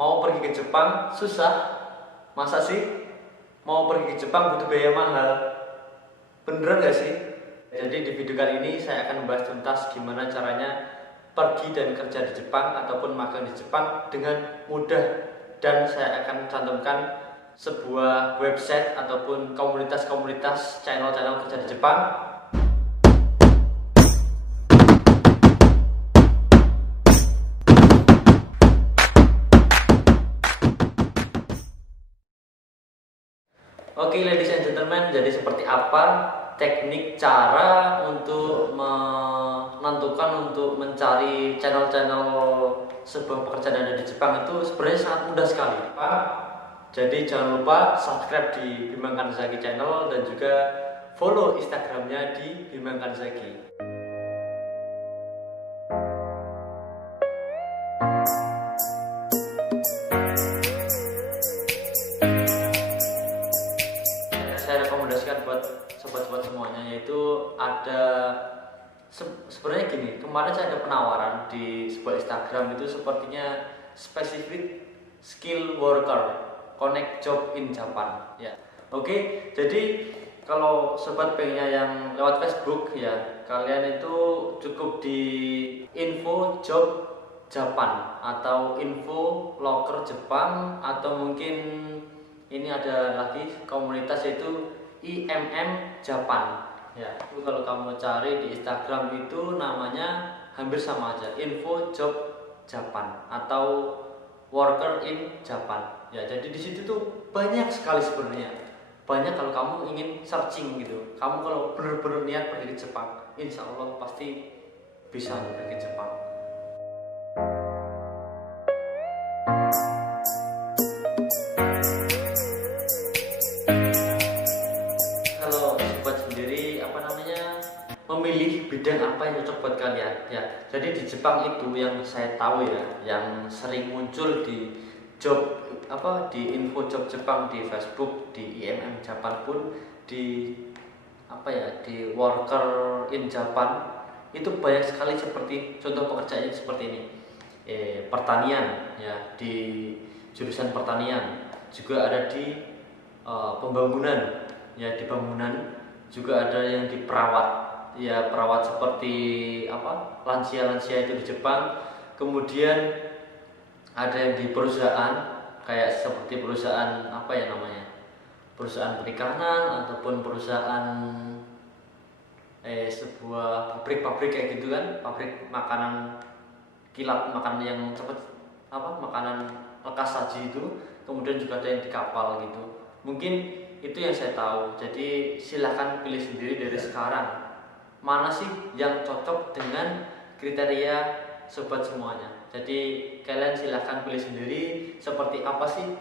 mau pergi ke Jepang susah. Masa sih mau pergi ke Jepang butuh biaya mahal? Beneran gak sih? Jadi di video kali ini saya akan membahas tuntas gimana caranya pergi dan kerja di Jepang ataupun magang di Jepang dengan mudah. Dan saya akan cantumkan sebuah website ataupun komunitas-komunitas channel-channel kerja di Jepang. Oke, ladies and gentlemen, jadi seperti apa teknik cara untuk menentukan untuk mencari channel-channel sebuah pekerjaan yang ada di Jepang itu sebenarnya sangat mudah sekali, Pak. Jadi jangan lupa subscribe di Bimang Kanzaki channel dan juga follow Instagramnya di Bimang Kanzaki. Saya rekomendasikan buat sobat-sobat semuanya, yaitu ada sebenarnya gini, kemarin saya ada penawaran di sebuah Instagram itu sepertinya spesifik skill worker connect job in Japan ya. Oke, jadi kalau sobat pengennya yang lewat Facebook ya, kalian itu cukup di info job Japan atau info loker Jepang, atau mungkin ini ada lagi komunitas yaitu IMM Japan ya. Itu kalau kamu cari di Instagram itu namanya hampir sama aja, info job Japan atau worker in Japan ya. Jadi di situ tuh banyak sekali sebenarnya, banyak kalau kamu ingin searching gitu. Kamu kalau benar-benar niat pergi ke Jepang, insya Allah pasti bisa pergi ke Jepang. Memilih bidang apa yang cocok buat kalian ya. Jadi di Jepang itu yang saya tahu ya, yang sering muncul di job di info job Jepang di Facebook, di IMM Japan pun, di di worker in Japan itu banyak sekali. Seperti contoh pekerjaannya seperti ini, pertanian ya, di jurusan pertanian. Juga ada di pembangunan ya, di bangunan. Juga ada yang di perawat ya, perawat seperti lansia-lansia itu di Jepang. Kemudian ada yang di perusahaan, kayak seperti perusahaan perusahaan perikanan ataupun perusahaan sebuah pabrik-pabrik kayak gitu kan, pabrik makanan, kilat makanan yang cepat, makanan lekas saji itu. Kemudian juga ada yang di kapal gitu. Mungkin itu yang saya tahu. Jadi silahkan pilih sendiri dari sekarang mana sih yang cocok dengan kriteria sobat semuanya. Jadi kalian silahkan pilih sendiri seperti apa sih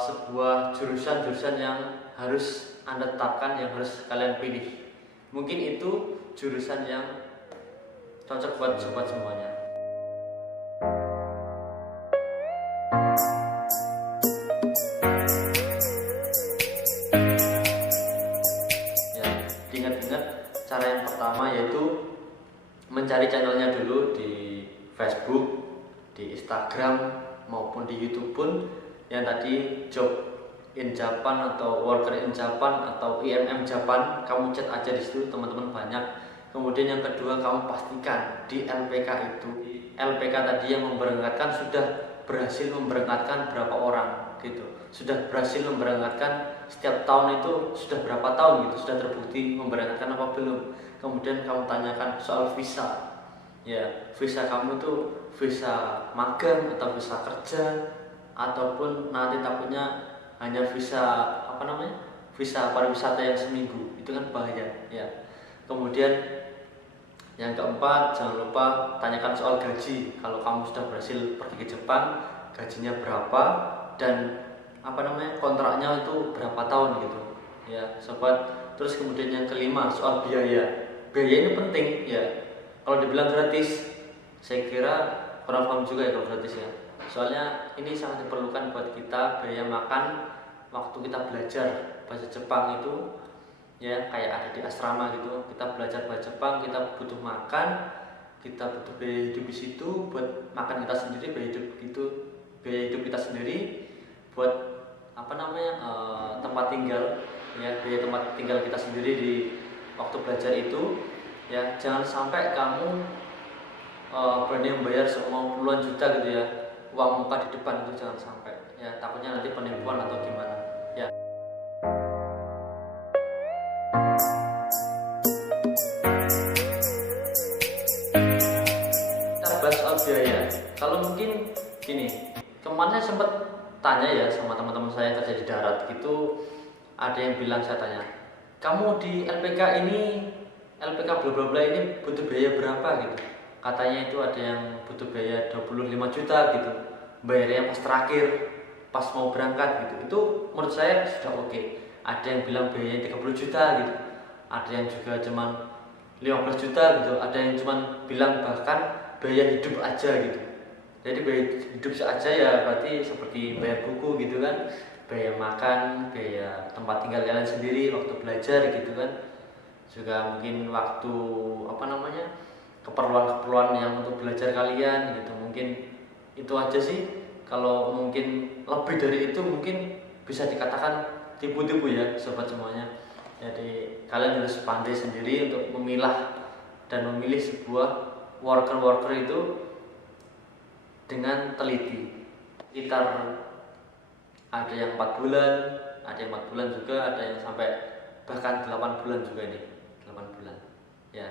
sebuah jurusan yang harus Anda tetapkan, yang harus kalian pilih. Mungkin itu jurusan yang cocok buat sobat semuanya. Cara yang pertama yaitu mencari channelnya dulu di Facebook, di Instagram maupun di YouTube pun. Yang tadi job in Japan atau worker in Japan atau IMM Japan, kamu chat aja di situ, teman-teman banyak. Kemudian yang kedua, kamu pastikan di LPK itu, LPK tadi yang memberangkatkan sudah berhasil memberangkatkan berapa orang gitu, sudah berhasil memberangkatkan setiap tahun itu sudah berapa tahun gitu, sudah terbukti memberangkatkan apa belum. Kemudian kamu tanyakan soal visa ya, visa kamu tuh visa magang atau visa kerja, ataupun nanti takutnya hanya visa visa pariwisata yang seminggu, itu kan bahaya ya. Kemudian yang keempat, jangan lupa tanyakan soal gaji. Kalau kamu sudah berhasil pergi ke Jepang, gajinya berapa dan kontraknya itu berapa tahun gitu ya sobat. Terus kemudian yang kelima, soal biaya. Biaya ini penting ya. Kalau dibilang gratis, saya kira kurang paham juga ya kalau gratis ya. Soalnya ini sangat diperlukan buat kita, biaya makan waktu kita belajar bahasa Jepang itu ya, kayak ada di asrama gitu. Kita belajar bahasa Jepang, kita butuh makan, kita butuh biaya hidup di situ. Buat makan kita sendiri, biaya hidup gitu biaya hidup kita sendiri, buat tempat tinggal ya, biaya tempat tinggal kita sendiri di waktu belajar itu ya. Jangan sampai kamu berani membayar semua puluhan juta gitu ya, uang muka di depan, itu jangan sampai ya, takutnya nanti penipuan atau gimana ya. Kita bahas soal biaya. Kalau mungkin gini, kemarin saya sempat tanya ya sama teman-teman saya yang kerja di darat gitu, ada yang bilang, saya tanya, kamu di LPK ini, LPK bla bla bla ini butuh biaya berapa gitu. Katanya itu ada yang butuh biaya 25 juta gitu, bayarnya pas terakhir, pas mau berangkat gitu. Itu menurut saya sudah oke. Ada yang bilang biayanya 30 juta gitu, ada yang juga cuman 15 juta gitu, ada yang cuman bilang bahkan biaya hidup aja gitu. Jadi biaya hidup saja ya berarti seperti bayar buku gitu kan, biaya makan, biaya tempat tinggal kalian sendiri waktu belajar gitu kan, juga mungkin waktu keperluan-keperluan yang untuk belajar kalian gitu. Mungkin itu aja sih. Kalau mungkin lebih dari itu mungkin bisa dikatakan tipu-tipu ya sobat semuanya. Jadi kalian harus pandai sendiri untuk memilah dan memilih sebuah worker itu dengan teliti. Sekitar ada yang 4 bulan, ada yang 4 bulan juga, ada yang sampai bahkan 8 bulan juga nih, 8 bulan ya.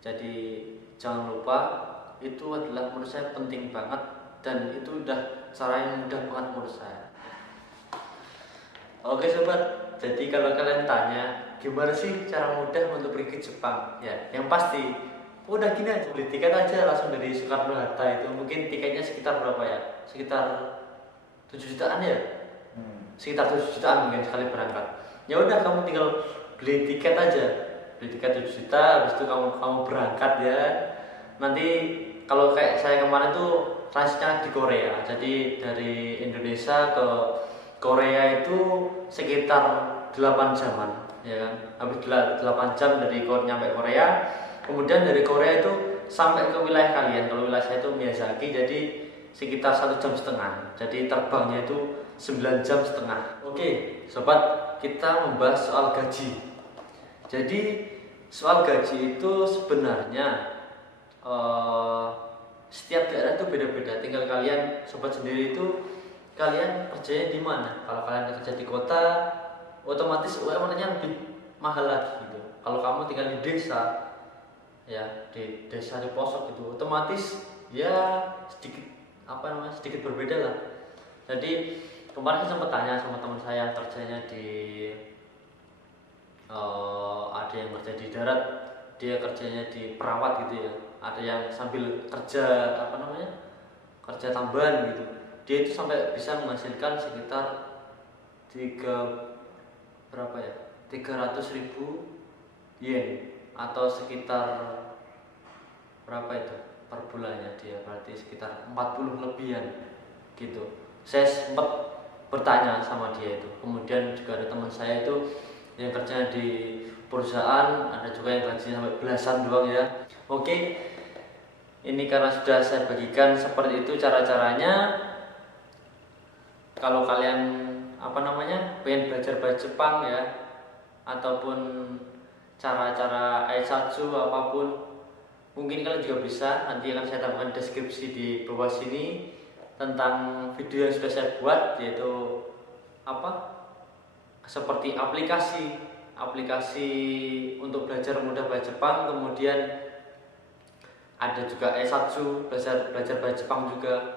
Jadi jangan lupa, itu adalah menurut saya penting banget, dan itu udah cara yang mudah banget menurut saya. Oke sobat, jadi kalau kalian tanya gimana sih cara mudah untuk pergi ke Jepang ya, yang pasti udah gini aja, beli tiket aja langsung dari Soekarno Hatta. Itu mungkin tiketnya sekitar berapa ya, sekitar 7 jutaan ya, sekitar 7 jutaan mungkin sekali berangkat. Ya udah, kamu tinggal beli tiket aja, beli tiket 7 juta, habis itu kamu berangkat ya. Nanti kalau kayak saya kemarin tuh transitnya di Korea, jadi dari Indonesia ke Korea itu sekitar 8 jaman ya kan. Habis 8 jam dari nyampe Korea, kemudian dari Korea itu sampai ke wilayah kalian. Kalau wilayah saya itu Miyazaki, jadi sekitar 1,5 jam. Jadi terbangnya itu 9,5 jam. Oke sobat, kita membahas soal gaji. Jadi soal gaji itu sebenarnya setiap daerah itu beda-beda. Tinggal kalian sobat sendiri itu kalian kerjanya di mana. Kalau kalian kerja di kota, otomatis UMR-nya lebih mahal lagi gitu. Kalau kamu tinggal di desa ya, di desa di pelosok itu otomatis ya sedikit berbeda lah. Jadi kemarin saya sempat tanya sama teman saya kerjanya di ada yang kerja di darat, dia kerjanya di perawat gitu ya, ada yang sambil kerja kerja tambahan gitu. Dia itu sampai bisa menghasilkan sekitar 300.000 yen atau sekitar berapa itu per bulannya, dia berarti sekitar 40 lebihan gitu. Saya sempat bertanya sama dia itu. Kemudian juga ada teman saya itu yang kerja di perusahaan, ada juga yang gajinya sampai belasan doang ya. Oke, ini karena sudah saya bagikan seperti itu cara-caranya. Kalau kalian pengen belajar bahasa Jepang ya, ataupun cara-cara aisatsu apapun, mungkin kalian juga bisa. Nanti akan saya tambahkan deskripsi di bawah sini tentang video yang sudah saya buat, yaitu seperti aplikasi untuk belajar mudah bahasa Jepang. Kemudian ada juga aisatsu, belajar bahasa Jepang juga,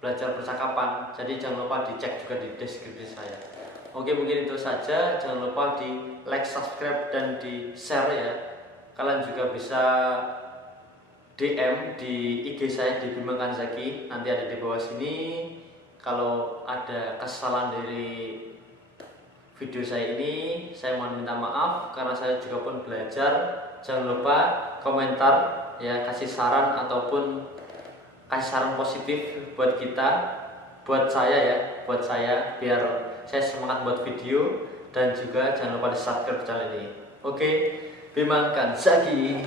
belajar percakapan. Jadi jangan lupa dicek juga di deskripsi saya. Oke, mungkin itu saja. Jangan lupa di like, subscribe, dan di share ya. Kalian juga bisa DM di IG saya di Bima Kanzaki, nanti ada di bawah sini. Kalau ada kesalahan dari video saya ini, saya mohon minta maaf karena saya juga pun belajar. Jangan lupa komentar ya, kasih saran ataupun kasih saran positif buat kita, buat saya biar saya semangat buat video. Dan juga jangan lupa di subscribe channel ini. Oke, Bima Kanzaki.